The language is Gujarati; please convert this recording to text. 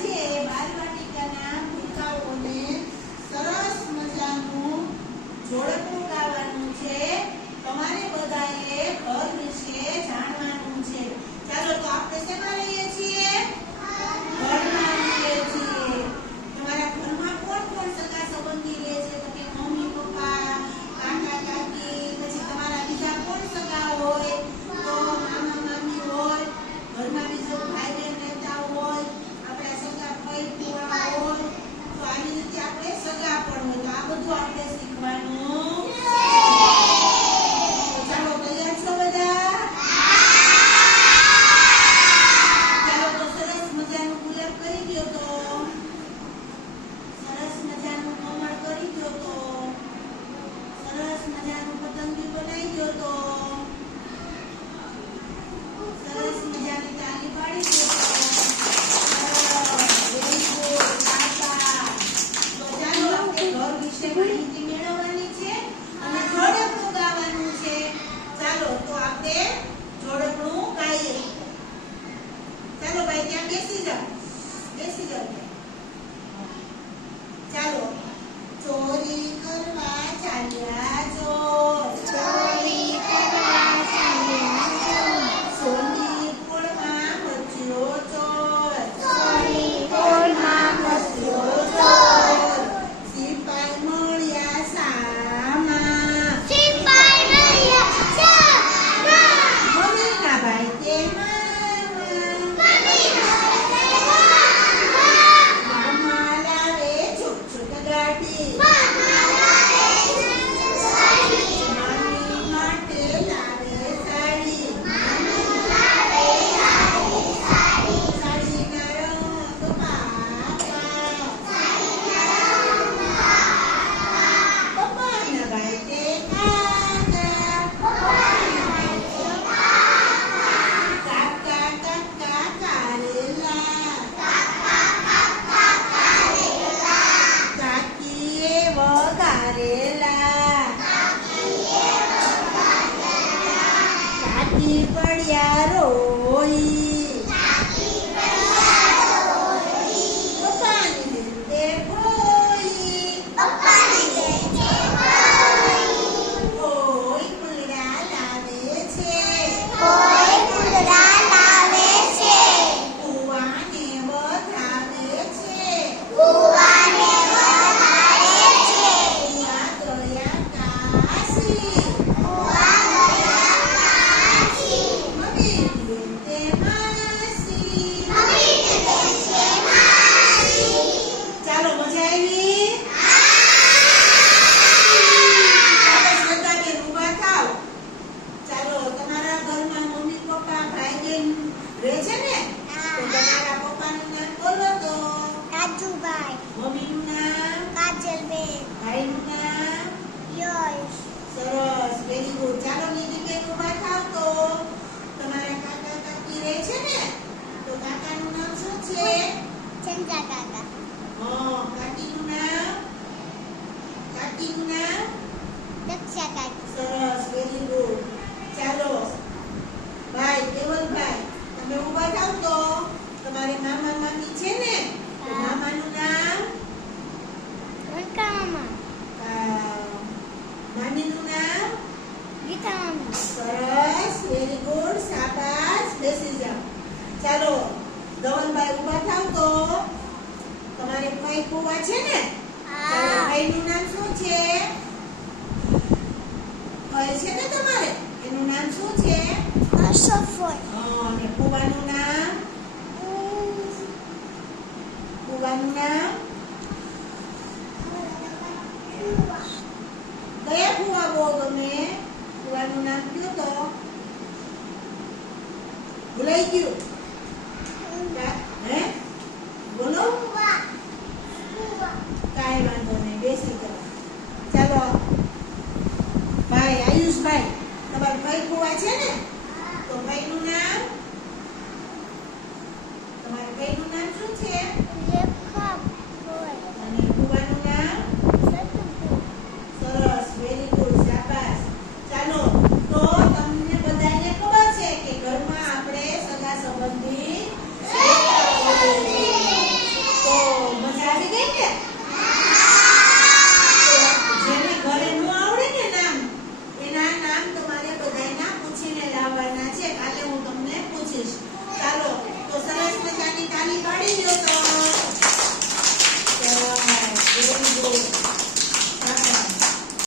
આજે બાલવાટિકાના સરસ મજાનું જોડકું ગાવાનું છે. તમારે આપણે કાઈ ગાઈએ. ચાલો ભાઈ ત્યાં બેસી જાઓ. બેસી જાઓ. ચાલો. Micaela. સરસ વેરી ગુડ શાબાશ બેસી જાઓ ચાલો ધવલભાઈ ઊભા થાવ તો તમારે ભાઈ કુવા છે ને ભાઈનું નામ શું છે ભાઈ છે ને તમારે એનું નામ શું છે અશફભાઈ અને કુવાનું નામ કુવાનું નામ કયા કુવા બહુ ગમે. નામ કયું તો ભૂલાઈ ગયું